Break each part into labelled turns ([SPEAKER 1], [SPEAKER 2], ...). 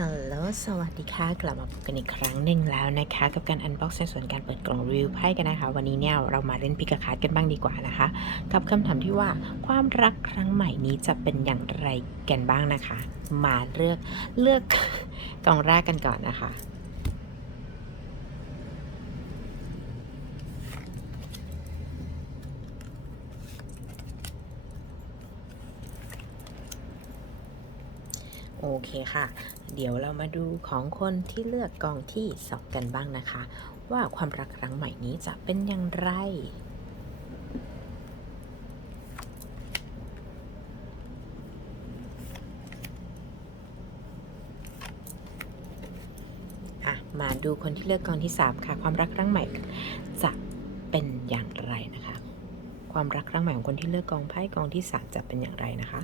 [SPEAKER 1] ฮัลโหล สวัสดีค่ะ กลับมาพบกันอีกครั้งหนึ่งแล้วนะคะ กับการอันบ็อกซ์ในส่วนการเปิดกล่องรีวิวไพ่กันนะคะ วันนี้เนี่ยเรามาเล่นพิกาคาร์ดกันบ้างดีกว่านะคะ กับคำถามที่ว่าความรักครั้งใหม่นี้จะเป็นอย่างไรกันบ้างนะคะ มาเลือกเลือกกล่องแรกกันก่อนนะคะ โอเคค่ะ เดี๋ยวเรามาดูของคนที่เลือกกองที่สองกันบ้างนะคะ ว่าความรักครั้งใหม่นี้จะเป็นอย่างไรมาดูคนที่เลือกกองที่ 3 ค่ะ ความรักครั้งใหม่จะเป็นอย่างไรนะคะ ความรักครั้งใหม่ของคนที่เลือกกองไพ่กองที่ 3 จะเป็นอย่างไรนะคะ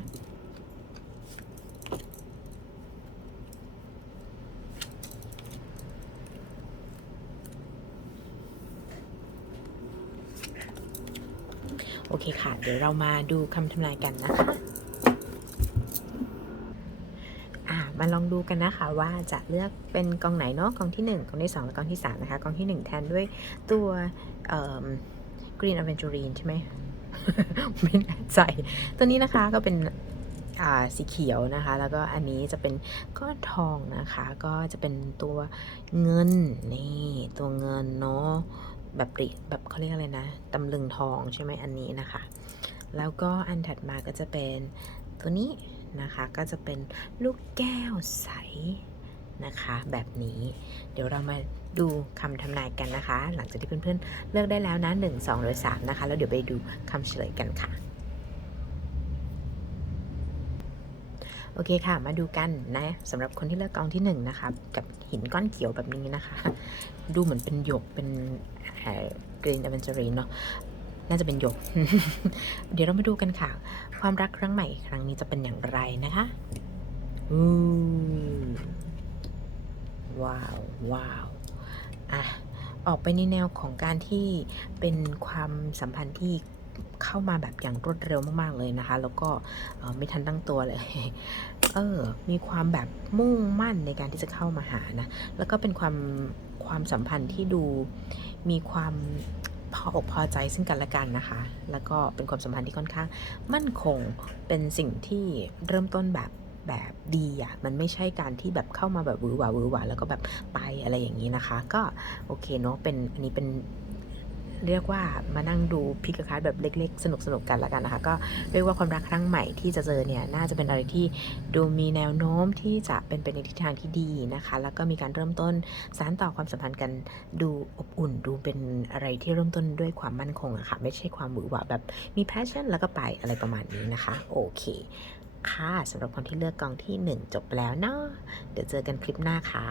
[SPEAKER 1] โอเคค่ะ เดี๋ยวเรามาดูคำทำนายกันนะคะอ่ามาลองดูกันนะคะว่าจะเลือกเป็นกองไหนเนาะกองที่ 1กองที่ 2 และกองที่ 3 นะคะกองที่ 1 แทนด้วยตัวเอ่อ Green Aventurine ใช่ไหมไม่แน่ใจตัวนี้นะคะก็เป็นอ่าสีเขียวนะคะ แล้วก็อันนี้จะเป็นก้อนทองนะคะ ก็จะเป็นตัวเงินนี่ตัวเงินเนาะ แบบริแบบเขาเรียกอะไรนะตำลึงทองใช่ไหมอันนี้นะคะ แล้วก็อันถัดมาก็จะเป็นตัวนี้นะคะก็จะเป็นลูกแก้วใสนะคะแบบนี้เดี๋ยวเรามาดูคำทำนายกันนะคะ หลังจากที่เพื่อนๆเลือกได้แล้วนะ 1 2 หรือ 3 นะคะ แล้วเดี๋ยวไปดูคำเฉลยกันค่ะ โอเคค่ะ มาดูกันนะสำหรับคนที่เลือกกองที่1นนะคะกับหินก้อนเขียวแบบนี้นะคะ ดูเหมือนเป็นหยกเป็นกรีนอเวนเจอรีนเนาะน่าจะเป็นหยก เดี๋ยวเรามาดูกันค่ะ ความรักครั้งใหม่ครั้งนี้จะเป็นอย่างไรนะคะอืมว้าวว้าวอะออกไปในแนวของการที่เป็นความสัมพันธ์ที่ เข้ามาแบบอย่างรวดเร็วมาก ๆ เลยนะคะ แล้วก็ไม่ทันตั้งตัวเลย เออ มีความแบบมุ่งมั่นในการที่จะเข้ามาหานะ แล้วก็เป็นความความสัมพันธ์ที่ดูมีความพออกพอใจซึ่งกันและกันนะคะ แล้วก็เป็นความสัมพันธ์ที่ค่อนข้างมั่นคง เป็นสิ่งที่เริ่มต้นแบบแบบดีอะ่ะ มันไม่ใช่การที่แบบเข้ามาแบบวือหวาวือหวาแล้วก็แบบไปอะไรอย่างนี้นะคะ ก็โอเคเนาะ เป็นอันนี้เป็น เรียกว่ามานั่งดูพิกาคาร์ดแบบเล็ก ๆ สนุกๆกันละกันนะคะ ก็เรียกว่าความรักครั้งใหม่ที่จะเจอเนี่ยน่าจะเป็นอะไรที่ดูมีแนวโน้มที่จะเป็นไปในทิศทางที่ดีนะคะ แล้วก็มีการเริ่มต้นสานต่อความสัมพันธ์กันดูอบอุ่น ดูเป็นอะไรที่เริ่มต้นด้วยความมั่นคงอะค่ะไม่ใช่ความหวือหวาแบบมีแพชชั่นแล้วก็ไปอะไรประมาณนี้นะคะ โอเคค่ะสำหรับคนที่เลือกกองที่ 1 จบแล้วเนาะเดี๋ยวเจอกันคลิปหน้าค่ะ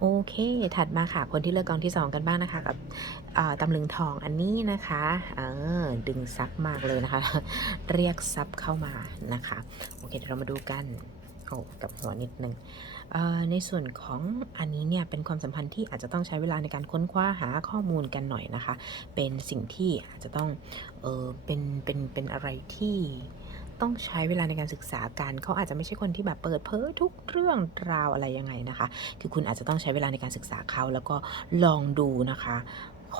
[SPEAKER 1] โอเค ถัดมาค่ะ คนที่เลือกกองที่ 2 กันบ้างนะคะ กับตำลึงทองอันนี้นะคะเออดึงซับมากเลยนะคะ เรียกซับเข้ามานะคะ โอเคเดี๋ยวเรามาดูกันโอ้กับหัวนิดนึงในส่วนของอันนี้เนี่ยเป็นความสัมพันธ์ที่อาจจะต้องใช้เวลาในการค้นคว้าหาข้อมูลกันหน่อยนะคะ เป็นสิ่งที่อาจจะต้องเออเป็นเป็นเป็นอะไรที่ ต้องใช้เวลาในการศึกษากันเขาอาจจะไม่ใช่คนที่แบบเปิดเผยทุกเรื่องราวอะไรยังไงนะคะ คือคุณอาจจะต้องใช้เวลาในการศึกษาเขาแล้วก็ลองดูนะคะ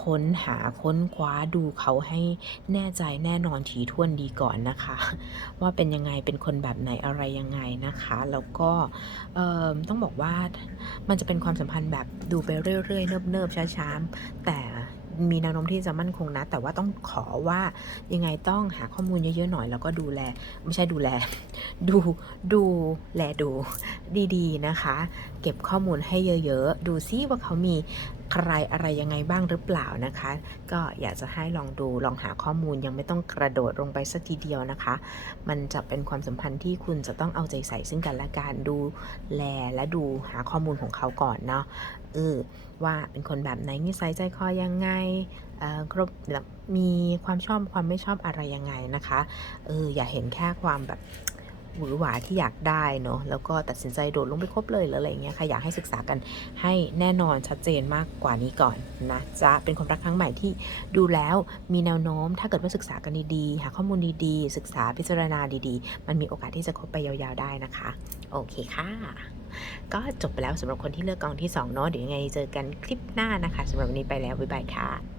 [SPEAKER 1] ค้นหาค้นคว้าดูเขาให้แน่ใจแน่นอนถี่ถ้วนดีก่อนนะคะ ว่าเป็นยังไงเป็นคนแบบไหนอะไรยังไงนะคะ แล้วก็ต้องบอกว่ามันจะเป็นความสัมพันธ์แบบดูไปเรื่อยๆเนิบๆช้าๆแต่ มีแนวโน้มที่จะมั่นคงนะ แต่ว่าต้องขอว่ายังไงต้องหาข้อมูลเยอะๆหน่อย แล้วก็ดูแล ไม่ใช่ดูแล ดูดูแลดูดีๆนะคะ เก็บข้อมูลให้เยอะๆ ดูซิว่าเขามี ใครอะไรยังไงบ้างหรือเปล่านะคะ ก็อยากจะให้ลองดูลองหาข้อมูลยังไม่ต้องกระโดดลงไปสักทีเดียวนะคะ มันจะเป็นความสัมพันธ์ที่คุณจะต้องเอาใจใส่ซึ่งกันและกันดูแลและดูหาข้อมูลของเขาก่อนเนาะเออว่าเป็นคนแบบไหนนิสัยใจคอยังไงครบมีความชอบความไม่ชอบอะไรยังไงนะคะเอออย่าเห็นแค่ความแบบ หวือหวาที่อยากได้เนาะแล้วก็ตัดสินใจโดดลงไปคบเลยหรืออะไรอย่างเงี้ยค่ะอยากให้ศึกษากันให้แน่นอนชัดเจนมากกว่านี้ก่อนนะจะเป็นความรักครั้งใหม่ที่ดูแล้วมีแนวโน้ม ถ้าเกิดว่าศึกษากันดีๆหาข้อมูลดีๆ ศึกษาพิจารณาดีๆ มันมีโอกาสที่จะคบไปยาวๆได้นะคะ โอเคค่ะก็จบไปแล้วสำหรับคนที่เลือกกองที่2เนาะเดี๋ยวยังไงเจอกันคลิปหน้านะคะสำหรับวันนี้ไปแล้วบ๊ายบายค่ะ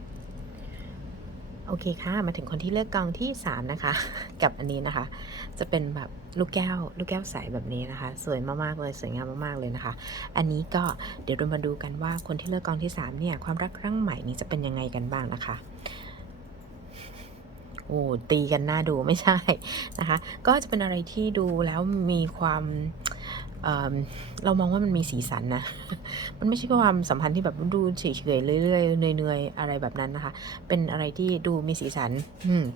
[SPEAKER 1] โอเคค่ะ มาถึงคนที่เลือกกองที่ 3 นะคะ กับอันนี้นะคะ จะเป็นแบบลูกแก้ว ลูกแก้วใสแบบนี้นะคะ สวยมากๆเลยสวยงามมากๆเลยนะคะ อันนี้ก็เดี๋ยวเรามาดูกันว่าคนที่เลือกกองที่3เนี่ยความรักครั้งใหม่นี้จะเป็นยังไงกันบ้างนะคะโอ้ตีกันหน้าดูไม่ใช่นะคะ ก็จะเป็นอะไรที่ดูแล้วมีความ เรามองว่ามันมีสีสันนะ มันไม่ใช่ความสัมพันธ์ที่แบบดูเฉยๆเรื่อยๆเหนื่อยๆอะไรแบบนั้นนะคะ เป็นอะไรที่ดูมีสีสัน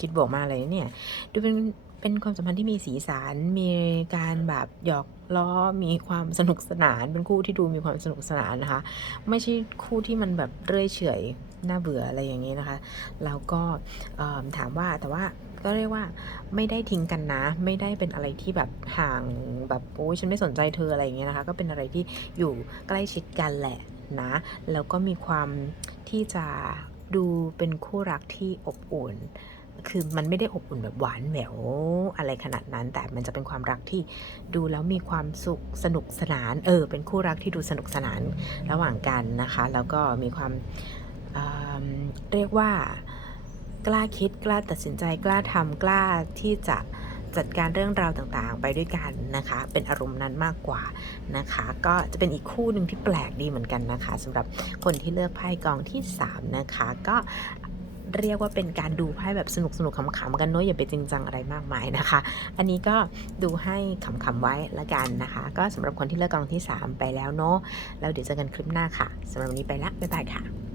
[SPEAKER 1] คิดบวกมากเลยเนี่ย ดูเป็นเป็นความสัมพันธ์ที่มีสีสัน มีการแบบหยอกล้อ มีความสนุกสนาน เป็นคู่ที่ดูมีความสนุกสนานนะคะ ไม่ใช่คู่ที่มันแบบเรื่อยเฉยน่าเบื่ออะไรอย่างนี้นะคะ แล้วก็ถามว่าแต่ว่า ก็เรียกว่าไม่ได้ทิ้งกันนะ ไม่ได้เป็นอะไรที่แบบห่างแบบโอ้ยฉันไม่สนใจเธออะไรอย่างเงี้ยนะคะ ก็เป็นอะไรที่อยู่ใกล้ชิดกันแหละนะ แล้วก็มีความที่จะดูเป็นคู่รักที่อบอุ่น คือมันไม่ได้อบอุ่นแบบหวานแหววอะไรขนาดนั้น แต่มันจะเป็นความรักที่ดูแล้วมีความสุขสนุกสนาน เออ เป็นคู่รักที่ดูสนุกสนานระหว่างกันนะคะ แล้วก็มีความอ่าเรียกว่า กล้าคิดกล้าตัดสินใจกล้าทำกล้าที่จะจัดการเรื่องราวต่างๆ ไปด้วยกันนะคะ เป็นอารมณ์นั้นมากกว่านะคะ ก็จะเป็นอีกคู่หนึ่งที่แปลกดีเหมือนกันนะคะสำหรับคนที่เลือกไพ่กองที่ 3 นะคะ ก็เรียกว่าเป็นการดูไพ่แบบสนุกสนุกขำๆกันเนอะอย่าไปจริงจังอะไรมากมายนะคะ อันนี้ก็ดูให้ขำๆไว้ละกันนะคะ ก็สำหรับคนที่เลือกกองที่ 3 ไปแล้วเนอะแล้วเดี๋ยวเจอกันคลิปหน้าค่ะสำหรับวันนี้ไปละบ๊ายบายค่ะ